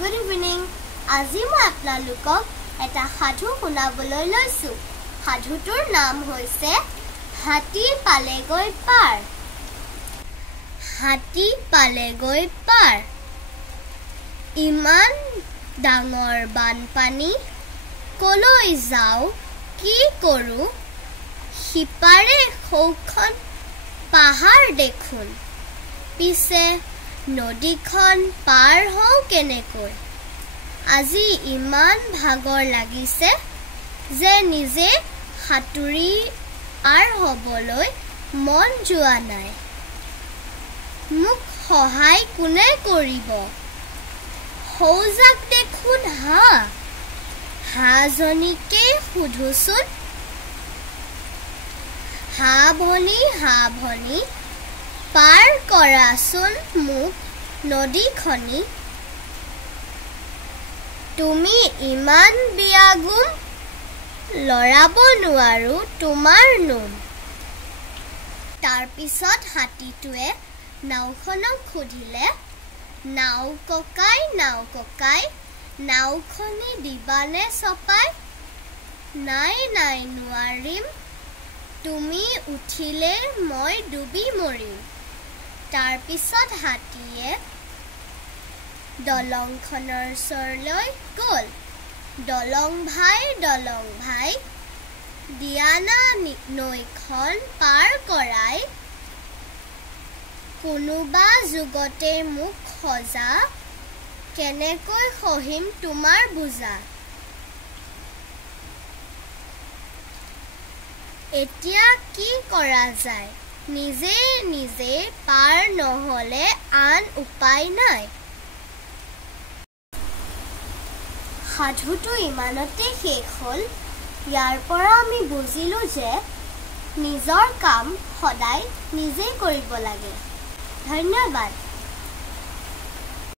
Good evening. আজি মই আপোনালোকক এটা সাধু শুনাবলৈ লৈছো। সাধুটোৰ নাম হৈছে হাতী পালেগৈ পাৰ। হাতী পালেগৈ পাৰ। ইমান ডাঙৰ বানপানী, কলৈ যাও কি কৰো, সিপাৰে সৌখন পাহাৰ দেখোন, পিছে নদীখন পাৰ হও কেনেকৈ। আজি ইমান ভাগৰ লাগিছে যে নিজে সাঁতুৰি পাৰ হবলৈ মন যোৱা নাই। মোক সহায় কোনে কৰিব। সৌজাক দেখোন হাঁহজনীকে সুধোচোন। হাঁহ ভনী পাৰ কৰাচোন মোক নদীখনি। তুমি ইমান বিয়াগুম, লৰাব নোৱাৰো তোমাৰ নোম। তাৰ পিছত হাতীটোৱে নাওখনক সুধিলে, নাও ককাই নাওখনি দিবানে চপাই। নাই নোৱাৰিম, তুমি উঠিলে মই ডুবি মৰিম। তাৰ পিছত হাতীয়ে দলংখনৰ ওচৰলৈ গ'ল। দলং ভাই দিয়ানা নৈখন পাৰ কৰাই, কোনোবা যুগতে মোক সজা, কেনেকৈ সহিম তোমাৰ বোজা। এতিয়া কি কৰা যায়, নিজে পাৰ নহলে আন উপায় নাই। সাধুটো ইমানতে শেষ হ'ল। ইয়াৰ পৰা আমি বুজিলো যে নিজৰ কাম সদায় নিজেই কৰিব লাগে। ধন্যবাদ।